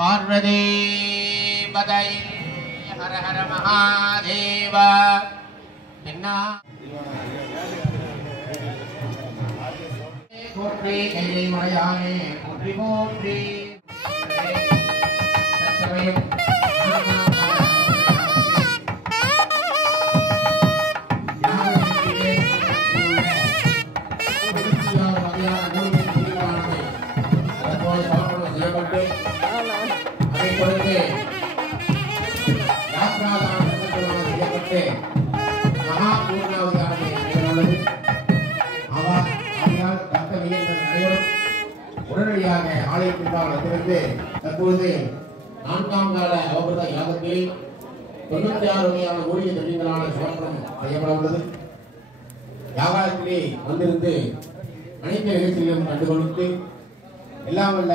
பார்வதி பதை ஹர ஹர மகாதேவ தென்னா போற்றி கையை மலையானே போற்றி போற்றி சத்தமையும் உடனடியாக ஆலயத்திற்காக வந்திருந்து தற்பொழுது 4ஆம் கால அவபிரத யாகத்தில் 96 வகையான மூலிகை திரவியங்களான சமர்ப்பணம் செய்யப்பட உள்ளது. யாகத்திலே வந்திருந்து அனைத்து நிகழ்ச்சிகளையும் கண்டுகொண்டு எல்லாம் வல்ல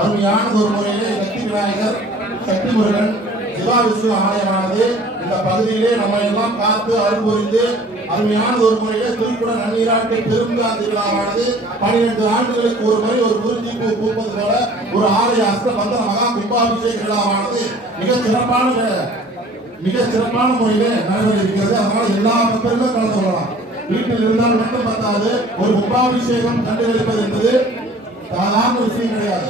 அருமையான ஒரு முறையிலே சக்தி விநாயகர் சக்தி முருகன் சிவாவிஷ்ணு ஆலயமானது இந்த பகுதியிலே நம்ம எல்லாம் காத்து அருள் புரிந்து அருமையான ஒரு முறையிலே திருக்குட நன்னீராட்டு பெருங்காந்தி விழாவானது 12 ஆண்டுகளுக்கு ஒரு முறை ஒரு குறிஞ்சி பூ பூப்பது போல ஒரு ஆலய அஷ்டபந்தன மகா கும்பாபிஷேக விழாவானது மிக சிறப்பான முறையிலே நடைபெற இருக்கிறது. அதனால எல்லா மக்களும் கலந்து கொள்ளலாம். வீட்டில் இருந்தால் மட்டும் பத்தாது, ஒரு கும்பாபிஷேகம் கண்டுகளிப்பது என்பது சாதாரண விஷயம் கிடையாது.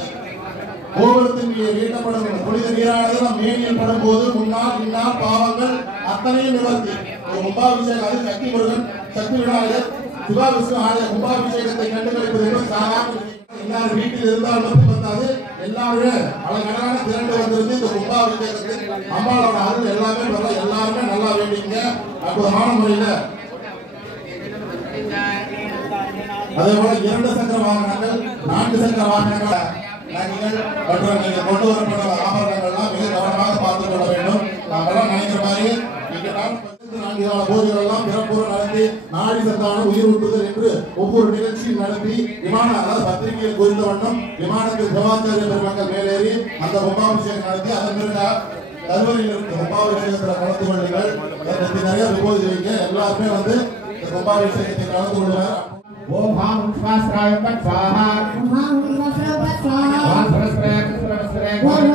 கோபுரத்தின் வீட்டப்படும் புனித நீரானது நம் மேனியில் படும் போது முன்னால் பின்னால் பாவங்கள் அத்தனையும் நிவர்த்தி. ஒரு கும்பாபிஷேகம், அது சக்தி முருகன் சக்தி விநாயகர் சிவாவிஷ்ணு ஆலய கும்பாபிஷேகத்தை கண்டுகளிப்பது என்பது சாதாரண விஷயம். எல்லாரும் வீட்டில் இருந்தால் மட்டும் பத்தாது, எல்லாருமே அழகான திரண்டு வந்திருந்து இந்த கும்பாபிஷேகத்தில் அம்மாவோட அருள் எல்லாமே எல்லாருமே நல்லா வேண்டிங்க. அற்புதமான முறையில அதே போல 2 சக்கர வாகனங்கள் 4 சக்கர வாகனங்கள் மற்றும் நீங்க கொண்டு வரப்பட்ட ஆபரணங்கள்லாம் மிக கவனமாக பார்த்துக் கொள்ள வேண்டும். நாமெல்லாம் நினைக்கிற மாதிரி இங்க 4 கால பூஜைகள் எல்லாம் பிறப்புற நடத்தி நாடி சத்தான உயிர் ஊட்டுதல் என்று ஒவ்வொரு நிகழ்ச்சியும் நடத்தி அதாவது பத்திரிகையில் குறித்த வண்ணம் விமானத்தில் சிவாச்சாரிய பெருமக்கள் மேலேறி அந்த கும்பாபிஷேகம் நடத்தி அதன் பிறகு கல்வரியில் இருக்க கும்பாபிஷேகத்தில் கலந்து கொள்ளுங்கள். நிறைய விபூதி வைங்க. எல்லாருமே வந்து இந்த கும்பாபிஷேகத்தை கலந்து கொள்வார். ஓம் ஹாம் ஸ்வாஸ்ராய but swaha Om ham ஸ்வாஸ்ராய but ஸ்வாஹா ஓம் ஸ்ரஸ்ரே ஸ்ரஸ்ரே ஓம்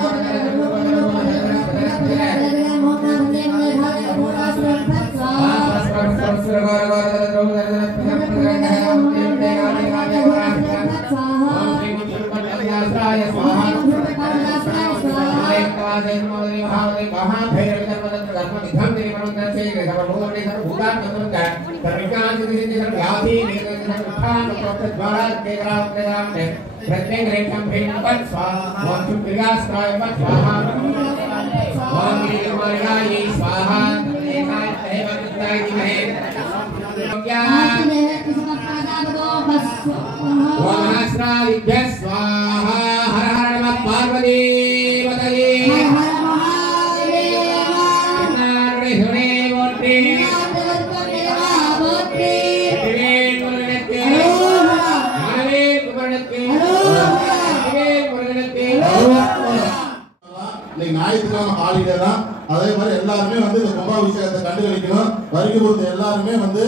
ஞாயிற்றுக்கிழமை ஹாலிடே தான். அதே மாதிரி எல்லாருமே வந்து இந்த கும்பாபிஷேகத்தை கண்டுகளிக்கணும். வருகை கொடுத்த எல்லாருமே வந்து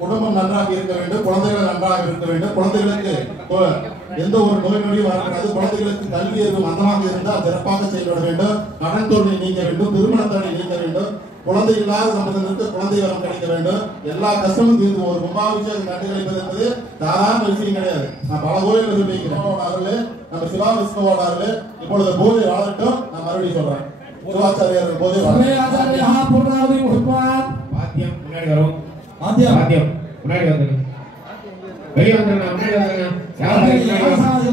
குடும்பம் நன்றாக இருக்க வேண்டும், குழந்தைகள் நன்றாக இருக்க வேண்டும், குழந்தைகளுக்கு எந்த ஒரு நோய் நொடியும் வரக்கூடாது, குழந்தைகளுக்கு கல்வி அறிவு மந்தமாக இருந்தால் சிறப்பாக செயல்பட வேண்டும், கடன் தொழில் நீங்க வேண்டும், திருமண தடை நீங்க வேண்டும், குழந்தை இல்லாத சம்பந்தத்திற்கு குழந்தை வரம் கிடைக்க வேண்டும். எல்லா கஷ்டமும் தீர்ந்து ஒரு கும்பாபிஷேகம் கண்டுகளிப்பது என்பது சாதாரண விஷயம் கிடையாது. நான் பல கோயில்கள் சொல்லியிருக்கிறேன். அருள் நம்ம சிவா விஷ்ணுவோட அருள் இப்பொழுது பூஜை வளரட்டும். நான் மறுபடியும் சொல்றேன். சிவாச்சாரியர்கள் பூஜை வாத்தியம் முன்னாடி வரும். வாத்தியம் முன்னாடி வந்துருங்க. வெளியே வந்துருங்க. முன்னாடி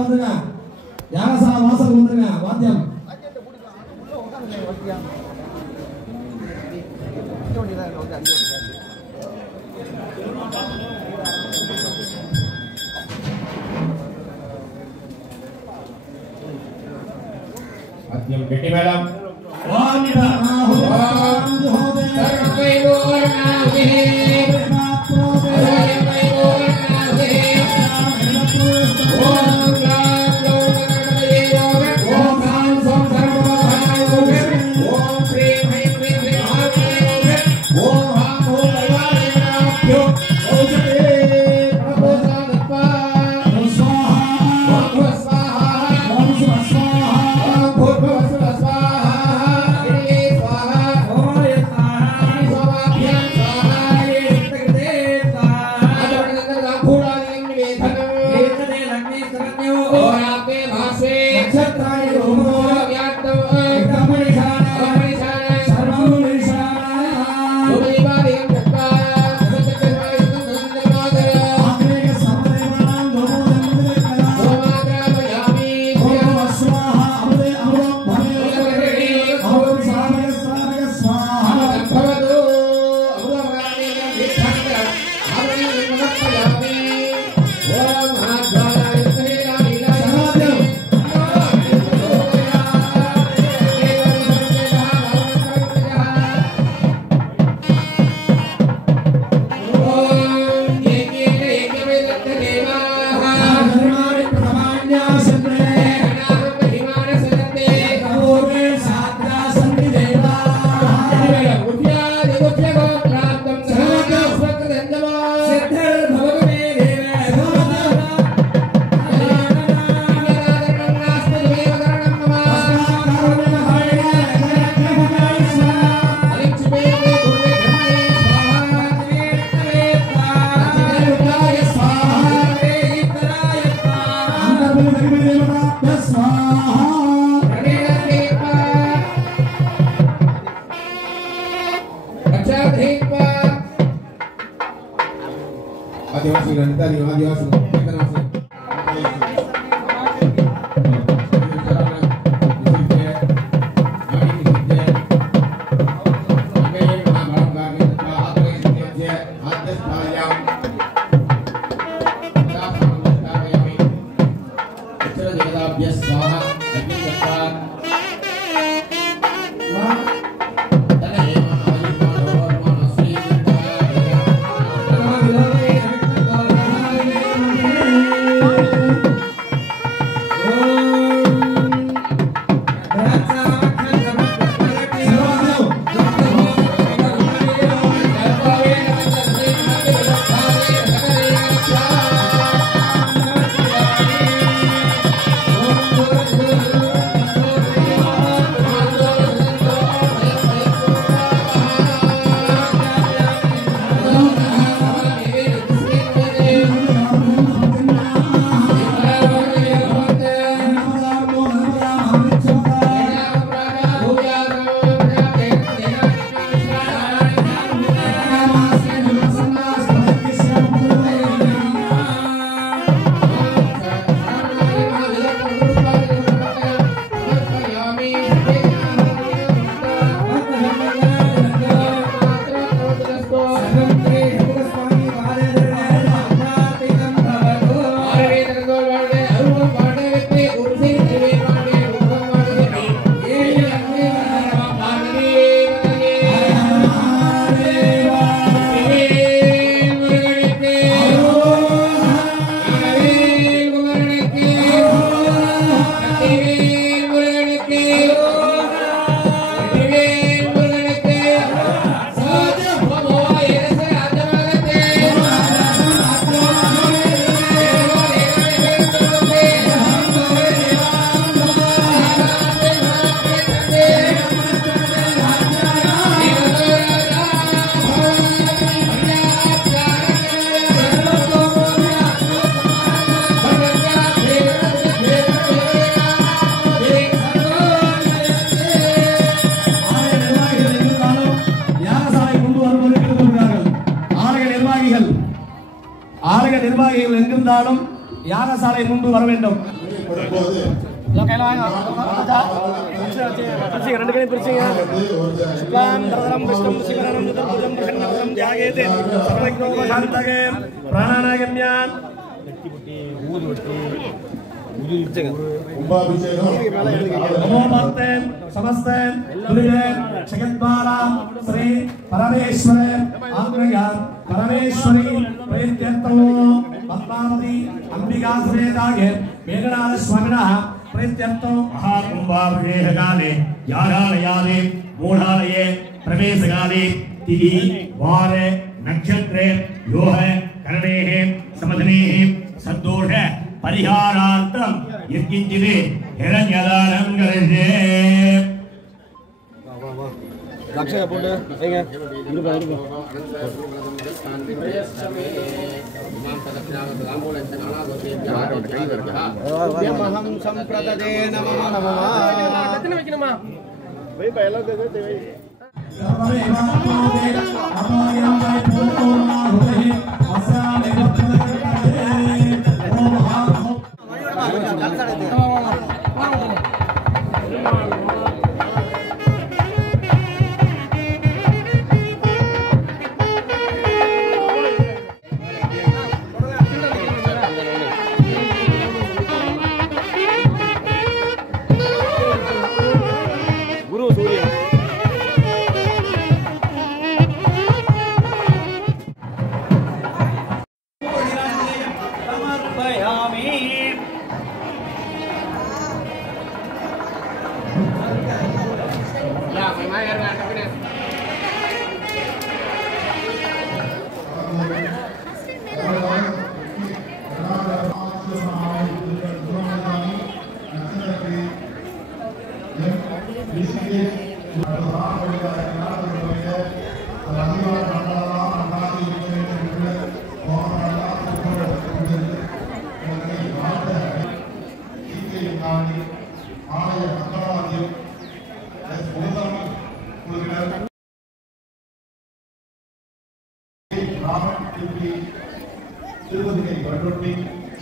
வந்துருங்க. யாகசால வாசல் வந்துருங்க. வாத்தியம் வாத்தியம் கெட்டி மேளம். ஆலய நிர்வாகிகள் எங்கிருந்தாலும் யாகசாலை முன்பு வர வேண்டும். श्री परमेश्वर परमेश्वरी पद्मावती अंबिका समेतागे मेघनाथ स्वामिनः प्रीत्यर्थो महाकुंभाभिषेककाले यागालयाले मूढालये प्रवेशकाले तिथि वार नक्षत्रे योः करणेः समधनेः सद्दोष परिहारार्थं यत्किंचित् हिरण्यदानं करिष्ये. लक्ष्य बोल हेगे इरुबा हम संप्रददे नमः नमः रत्न वेकिनमा भाई पहला दे दे भाई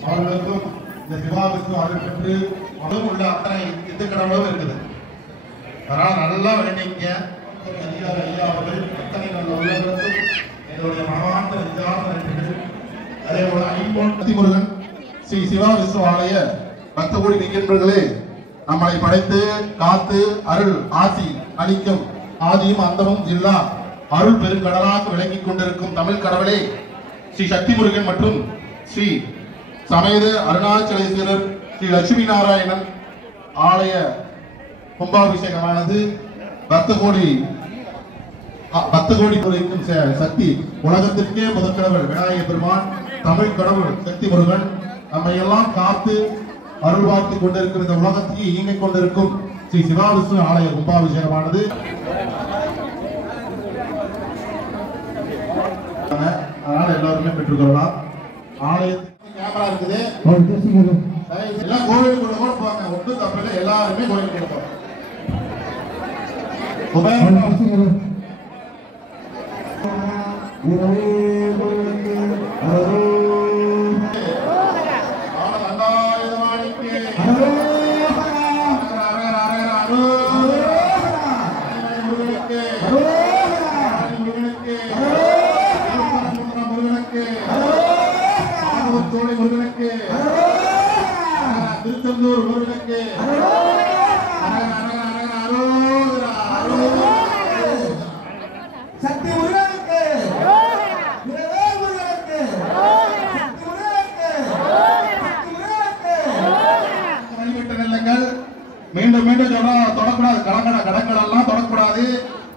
அவர்களுக்கும் இந்த விவாதத்துக்கும் அழைப்பு அதுவும் உள்ள அத்தனை இந்துக்கடவுளும் இருக்குது. அதனால நல்லா வேண்டிங்க அதிகாரி ஐயா அவர்கள் அத்தனை நல்ல உள்ளவர்களுக்கும் என்னுடைய மனமார்ந்த நெஞ்சார்ந்த நன்றிகள். அதே போல ஐம்பொன் முருகன் ஸ்ரீ சிவா விஸ்வ ஆலய பக்த கோடி நிகழ்வுகளே நம்மளை படைத்து காத்து அருள் ஆசி அளிக்கும் ஆதியும் அந்தமும் ஜில்லா அருள் பெருங்கடலாக விளங்கிக் கொண்டிருக்கும் தமிழ் கடவுளே ஸ்ரீ சக்தி முருகன் மற்றும் ஸ்ரீ சமேத அருணாச்சலேஸ்வரர் ஸ்ரீ லட்சுமி நாராயணன் ஆலய கும்பாபிஷேகமானது பக்த கோடி குறைக்கும் சக்தி உலகத்திற்கே முதற்கடவுள் விநாயகர் பெருமான் தமிழ் கடவுள் சக்தி முருகன் நம்மை எல்லாம் காத்து அருள் பார்த்து கொண்டிருக்கிற இந்த உலகத்தையே இயங்கிக் கொண்டிருக்கும் ஸ்ரீ சிவாவிஷ்ணு ஆலய கும்பாபிஷேகமானது அதனால எல்லாருமே பெற்றுக்கொள்ளலாம். ஆலயத்துக்கு கேமரா இருக்குது, எல்லாம் கோவிலுக்குள்ள கூட போவாங்க, ஒன்றும் தப்பில்லை, எல்லாருமே கோவிலுக்குள்ள போவாங்க. திருச்செந்தூர் முருகனுக்கு சக்தி முருகனுக்கு மீண்டும் மீண்டும் தொடக்கூடாது. கடங்கள் எல்லாம் தொடக்கூடாது.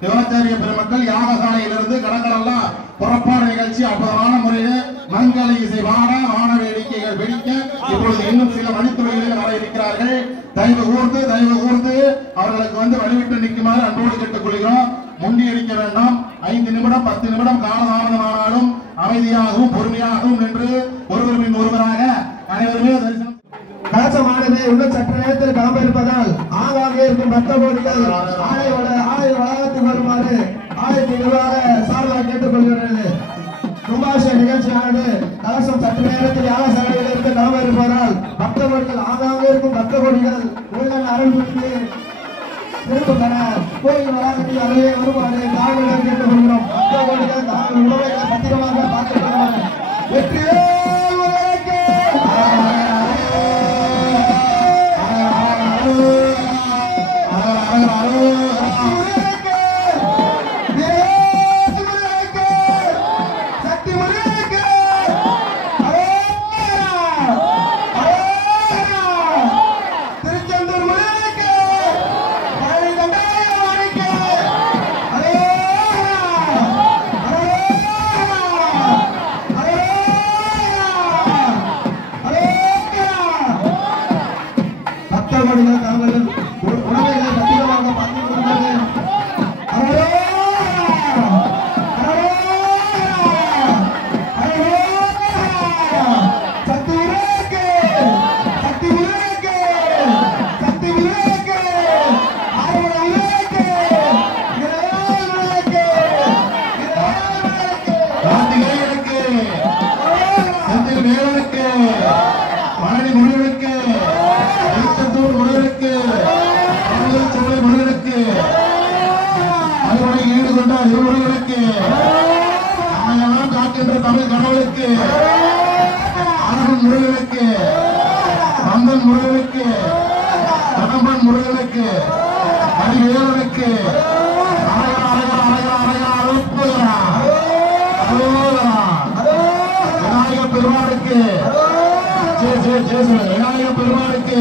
சிவாச்சாரிய பெருமக்கள் யாகசாலையிலிருந்து கடங்கள் எல்லாம் புறப்பாடு நிகழ்ச்சி அற்புதமான முறையில் மங்கள இசை வான வேடிக்கைகள் வெடிக்க இப்பொழுது இன்னும் சில மணித்துறைகளில் வர இருக்கிறார்கள். தயவு கூர்ந்து அவர்களுக்கு வழிவிட்டு நிற்குமாறு அன்போடு கேட்டுக் கொள்கிறோம். முண்டியடிக்க வேண்டாம். 5 நிமிடம் 10 நிமிடம் காலதாமதமானாலும் அமைதியாகவும் பொறுமையாகவும் நின்று ஒருவர் ஒருவராக அனைவருமே தரிசனம் கலசமானது இன்னும் சற்று நேரத்தில் கிளம்ப இருப்பதால் ஆங்காங்கே இருக்கும் பக்த கோடிகள் ஆலய வளாகத்துக்கு வருமாறு ஆலயத்தின் நிர்வாக சார்பாக கேட்டுக் கொள்கிறது. கும்பாபிஷேக நிகழ்ச்சியானது கலசம் சற்று நேரத்தில் யாகசாலையில் இருந்து நாம் இருப்பதால் பக்தர்கள் ஆங்காங்கே இருக்கும் பக்த கோடிகள் உள்ள அரண்மனைக்கு திரும்ப பெற கோயில் வளாகத்தில் அருகே வருமாறு தாங்கள் கேட்டுக் கொள்கிறோம். பக்த கோடிகள் தாங்கள் உணவைகளை பத்திரமாக பார்த்துக் கொள்வார்கள். வெற்றியே தமிழ் கடவுளுக்கு அரசன் முருகனுக்கு மந்தன் முருகனுக்கு கடம்பன் முருகனுக்கு அடிவேலனுக்கு விநாயக பெருமாளுக்கு விநாயக பெருமாளுக்கு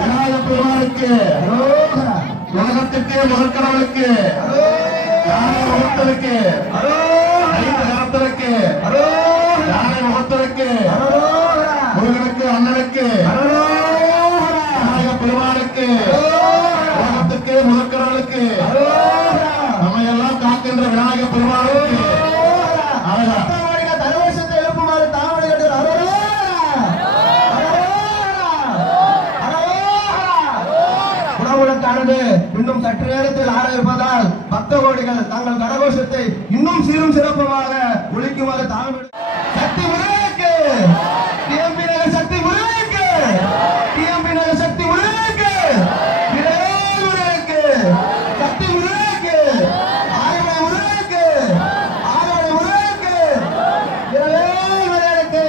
விநாயக பெருமாளுக்கு உலகத்துக்கு முதற்கடவுளுக்கு யானை முகத்திற்கு யானை முகத்திற்கு முருகனுக்கு அண்ணனுக்கு விநாயக பெருமாளுக்கு உலகத்துக்கு முதற்கடவுளுக்கு நம்ம எல்லாம் காக்கின்ற விநாயக பெருமாளுக்கு தர்வேஷத்தை எழுப்புமாறு தாமரை உணவுகளுக்கானது இன்னும் சற்று நேரத்தில் ஆட இருப்பதால் பக்த கோடிகள் தங்கள் கரகோஷத்தை இன்னும் சீரும் சிறப்புமாக ஒழிக்குமாறு தாமரை சக்தி முருகனுக்கு டிஎம்பி நகர் சக்தி முருகனுக்கு டிஎம்பி நகர் சக்தி முருகனுக்கு முருகனுக்கு சக்தி முருகனுக்கு ஆயுத முருகனுக்கு ஆயுத முருகனுக்கு முருகனுக்கு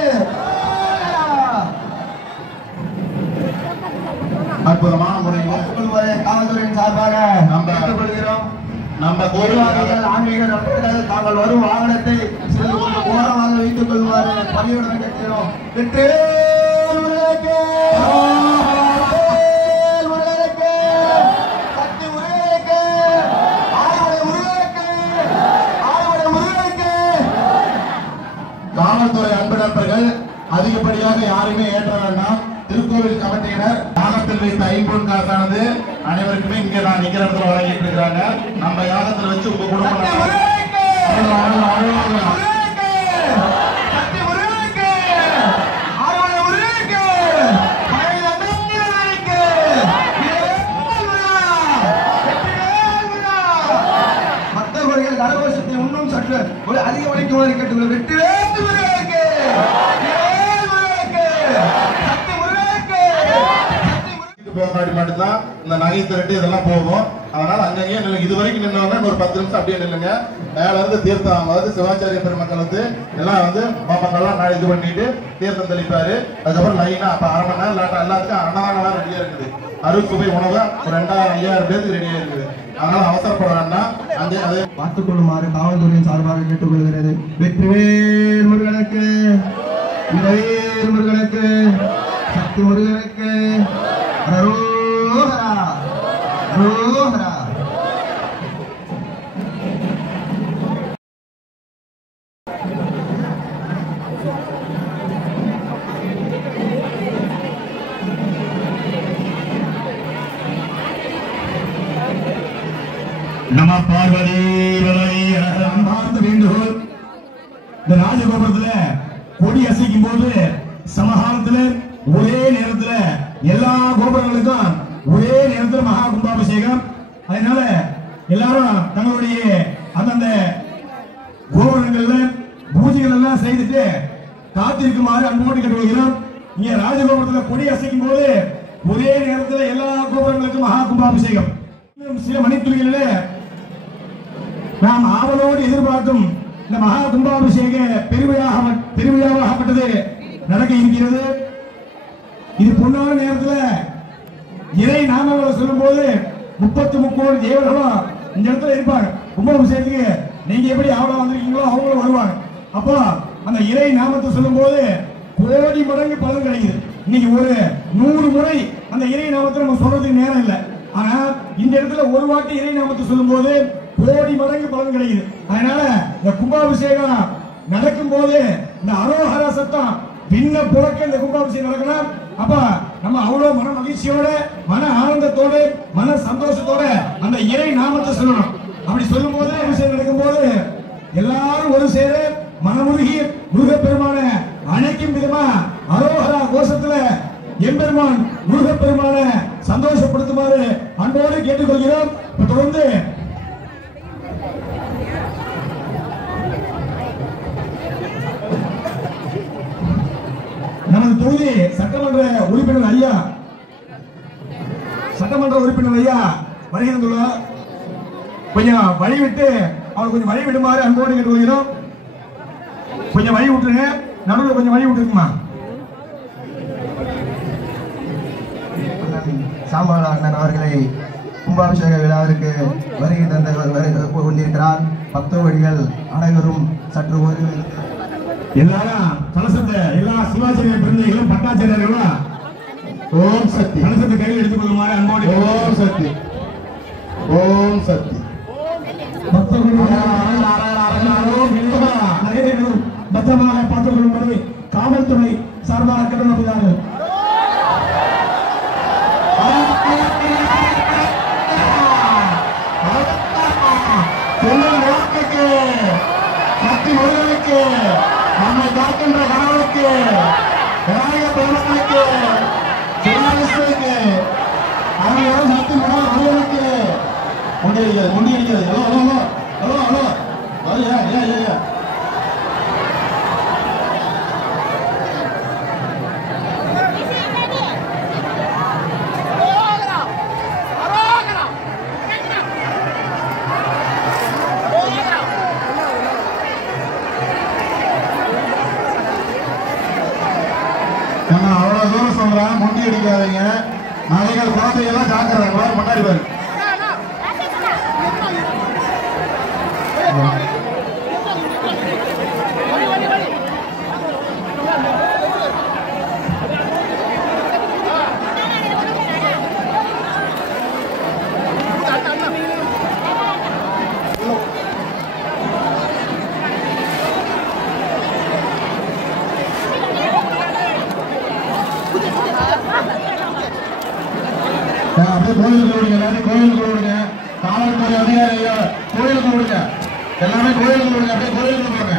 அற்புதமான முறையில் காவல்துறையின் சார்பாக கேட்டுக்கொள்கிறோம். நம்ம கோயில்வாதிகள் ஆன்மீக நண்பர்கள் தாங்கள் வரும் வாகனத்தை சிறிது கொஞ்சம் ஓரமாக வைத்துக் கொள்ளுமாறு பணியுடன் கேட்கிறோம். வெற்றிவேல் முருகனுக்கு! வேல் முருகனுக்கு! சக்தி முருகனுக்கு! ஆறுபடை முருகனுக்கு! ஆறுபடை முருகனுக்கு! காவல்துறை அன்பு நண்பர்கள் அதிகப்படியாக யாருமே ஏற்ற வேண்டாம். திருக்கோவில் கமிட்டியினர் யாகத்தில் வைத்த ஐம்பொன் காசானது அனைவருக்குமே இங்க நான் நிக்கிற இடத்துல வழங்கிட்டு இருக்கிறாங்க. நம்ம யாகத்தில் வச்சு உங்க குடும்பம் பக்தர்கள் கரகோஷத்தை இன்னும் சற்று அதிக வலிக்குமாறு கேட்டுக்கொள்ள வெற்றி போகாடி மட்டும்தான் இந்த நகை திரட்டு இதெல்லாம் போகும். அதனால அங்கங்கே நில்லுங்க. இது வரைக்கும் நின்றவங்க ஒரு 10 நிமிஷம் அப்படியே நில்லுங்க. மேல இருந்து தீர்த்தம் அதாவது சிவாச்சாரிய பெருமக்கள் வந்து எல்லாம் வந்து பாப்பாக்கெல்லாம் நான் இது பண்ணிட்டு தீர்த்தம் தெளிப்பாரு. அதுக்கப்புறம் லைனா அப்ப 1/2 மணி நேரம் லேட்டா எல்லாத்துக்கும் அன்னதானம் ரெடியா இருக்குது. அறுசுவை உணவு ஒரு 2000-5000 பேருக்கு ரெடியா இருக்குது. அதனால அவசரப்பட வேண்டாம். அங்கே அதை பார்த்துக் கொள்ளுமாறு காவல்துறையின் சார்பாக கேட்டுக்கொள்கிறது. வெற்றிவேல் முருகனுக்கு! வேல் முருகனுக்கு! சக்தி முருகனுக்கு! அரோஹரா அரோஹரா. நம பார்வதி பார்த்த வேண்டுகோள். இந்த ராஜகோபுரத்துல கொடி அசைக்கும் போது சமகாலத்துல ஒரே நேரத்துல எல்லா கோபுரங்களுக்கும் ஒரே நேரத்துல மகா கும்பாபிஷேகம். அதனால எல்லாரும் தங்களுடைய அந்தந்த கோபுரங்கள்ல பூஜைகள் எல்லாம் செய்துட்டு காத்திருக்குமாறு அன்போடு கேட்டுக்கொள்கிறோம். இங்க ராஜகோபுரத்தில் கொடி அசைக்கும் போது ஒரே நேரத்தில் எல்லா கோபுரங்களுக்கும் மகா கும்பாபிஷேகம். சில மணித்துளிகளிலே நாம் ஆவலோடு எதிர்பார்க்கும் இந்த மகா கும்பாபிஷேக பெருவிழாவாகப்பட்டது நடக்க இருக்கிறது. இது பொன்னான நேரத்தில் இறை நாமங்களை சொல்லும் போது 33 தேவர்களும் இந்த இடத்துல இருப்பாங்க. கும்பாபிஷேகத்துக்கு நீங்க எப்படி ஆவலம் வந்திருக்கீங்களோ அவங்களும் வருவாங்க. அப்போ அந்த இறை நாமத்தை சொல்லும் போது கோடி மடங்கு பலன் கிடைக்குது. இன்னைக்கு ஒரு 100 முறை அந்த இறை நாமத்தை நம்ம சொல்றதுக்கு நேரம் இல்லை. ஆனா இந்த இடத்துல ஒரு வாட்டி இறை நாமத்தை சொல்லும் போது கோடி மடங்கு பலன் கிடைக்குது. அதனால இந்த கும்பாபிஷேகம் நடக்கும் போது இந்த அரோஹரா சத்தம் பின்ன புறக்க இந்த கும்பாபிஷேகம் நடக்கணும். அப்ப நம்ம அவ்வளவு மன மகிழ்ச்சியோட, மன ஆனந்தத்தோட, மன சந்தோஷத்தோட அந்த இறை நாமத்தை சொல்லணும். அப்படி சொல்லும் போது அபிஷேகம் நடக்கும் போது எல்லாரும் ஒரு சேர மனமுருகி முருகப்பெருமான அணைக்கும் விதமா அரோஹரா கோஷத்துல எம்பெருமான் முருகப்பெருமான சந்தோஷப்படுத்துமாறு அன்போடு கேட்டுக்கொள்கிறோம். தொடர்ந்து நமது தொகுதி சட்டமன்ற உறுப்பினர் ஐயா வருகை தந்துள்ளார். கொஞ்சம் வழி விட்டு அவர் கொஞ்சம் வழி விடுமாறு அன்போடு கேட்டுக்கொள்கிறோம். கொஞ்சம் வழி விட்டுருங்க, நடுவில் கொஞ்சம் வழி விட்டுருக்குமா. சாம்பல் அண்ணன் அவர்களை கும்பாபிஷேக விழாவிற்கு வருகை தந்து கொண்டிருக்கிறார். பக்தோடிகள் அனைவரும் சற்று ஒரு எல்லாரும் கலசத்தை எல்லா சிவாச்சாரிய பிறந்தவர்களும் பட்டாச்சாரியர்களும் ஓம் சக்தி கலசத்தை கையில் எடுத்துக் கொள்ளுமாறு அன்போடு. ஓம் சக்தி ஓம் சக்தி பத்திரமாக பார்த்துக் கொள்ளும்படி காவல்துறை சார்பாக கேட்டுக்கொள்கிறார்கள். சக்தி முருகனுக்கு, நம்மை காக்கின்ற கணவனுக்கு, விநாயக பெருமானுக்கு, சிவனுக்கு, அவர்களோட சக்தி முருகனுக்கு முண்டியடிக்கிறது. ஹலோ ஐயா அவ்வளவு தூரம் சொல்றேன், முண்டி அடிக்காதீங்க. நகைகள் குழந்தைகள்லாம் ஜாக்கிரதை, முன்னாடி பாரு. அப்படியே கோயிலுக்கு விடுங்க, எல்லாத்தையும் கோயிலுக்கு விடுங்க. காவல்துறை அதிகாரிகள் கோயிலுக்கு விடுங்க, எல்லாமே கோயிலுக்கு விடுங்க. அப்படியே கோயிலுக்கு போங்க,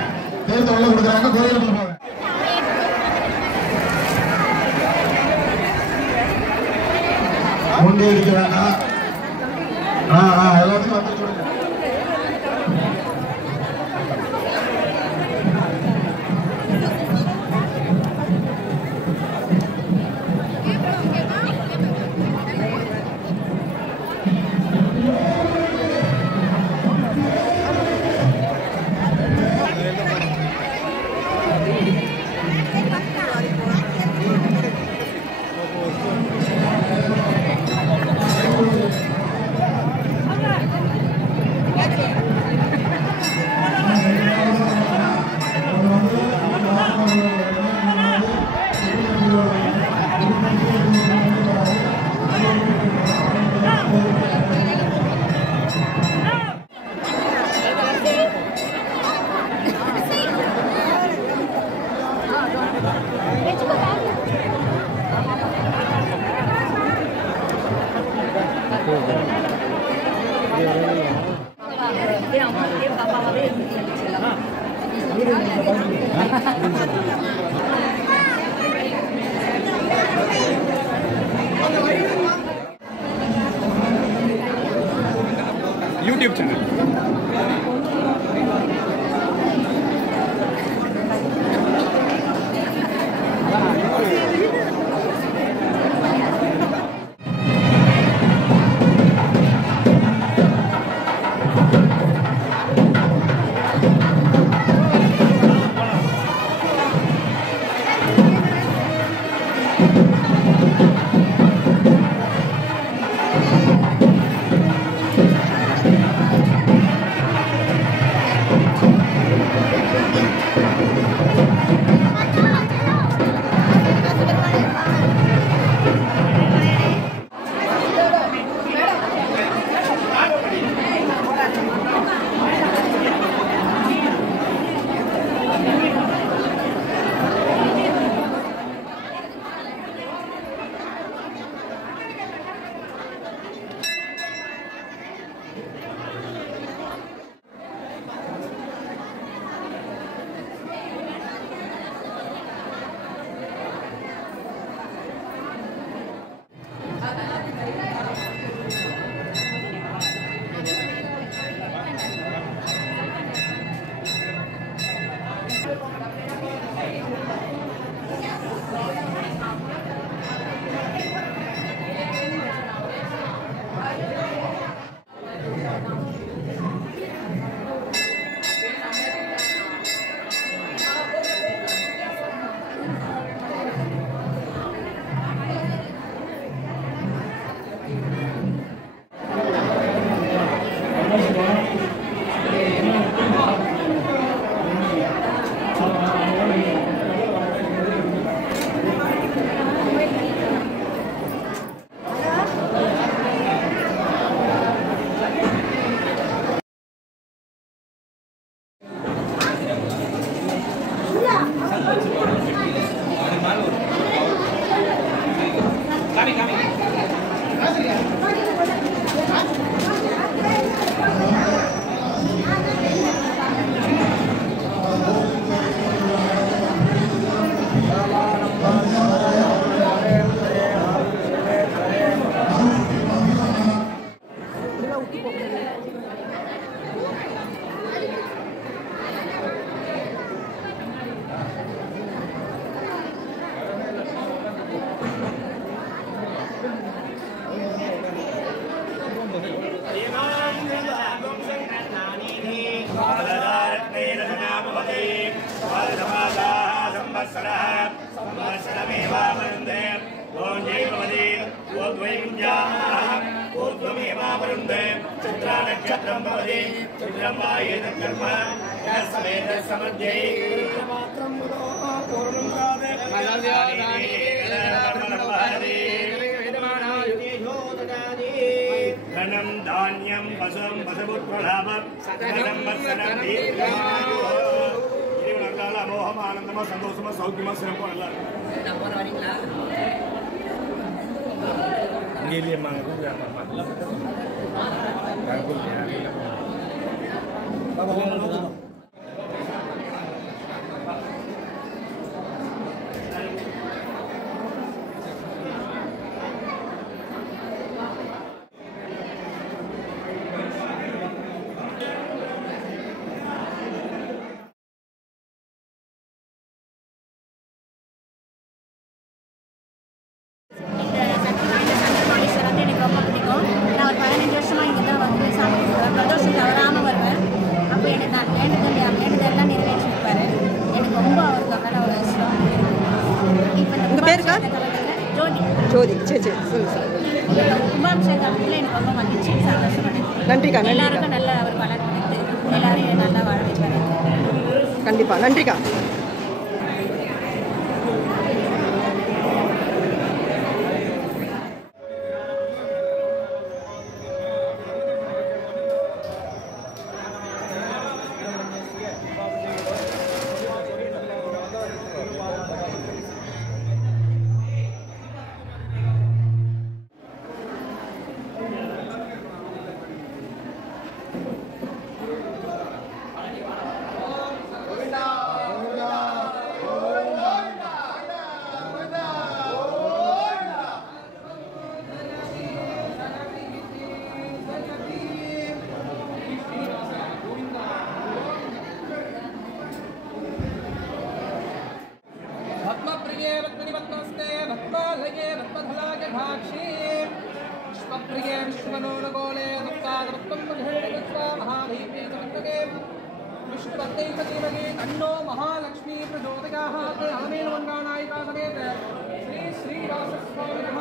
தேர்தல் உள்ள கொடுக்குறாங்க, கோயிலுக்கு போங்க. முண்டி அடிக்க வேண்டாம். எல்லாத்தையும் வந்து சொல்லுங்க. YouTube channel. धनं धान्यं पशुं पशुपुत्रलाभं सकलं वत्सलं दीर्घमायुः जीवनकाल मोहम आनंदम संतोषम सौख्यम சிறப்போம் எல்லாரும் நான் போற வரீங்களா இங்கேயே மாங்க நன்றிக்கா எல்லாருக்கும் நல்ல ஒரு பலன் கிடைத்து எல்லாரையும் நல்லா வாழ வைப்பாரு. கண்டிப்பா நன்றிக்கா. अन्नो महालक्ष्मी प्रचोदयात् अहमेन वन्दानायिका समेत श्री श्रीवासस्वामिनः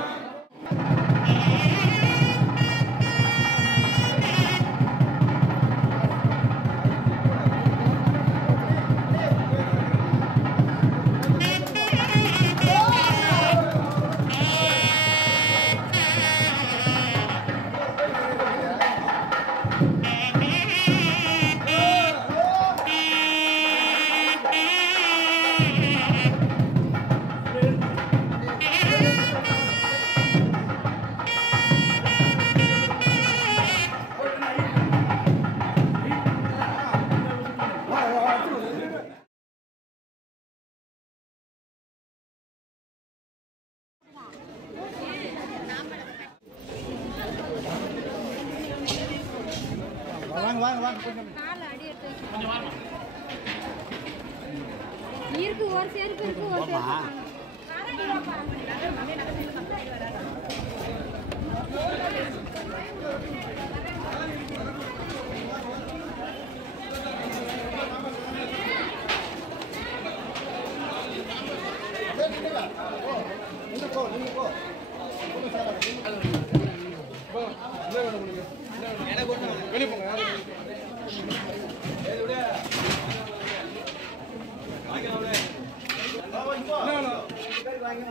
இருக்கு ஒரு சேர்ப்பு இருக்கு ஒரு சேர்ப்பு வெளியே போங்க. வாங்கி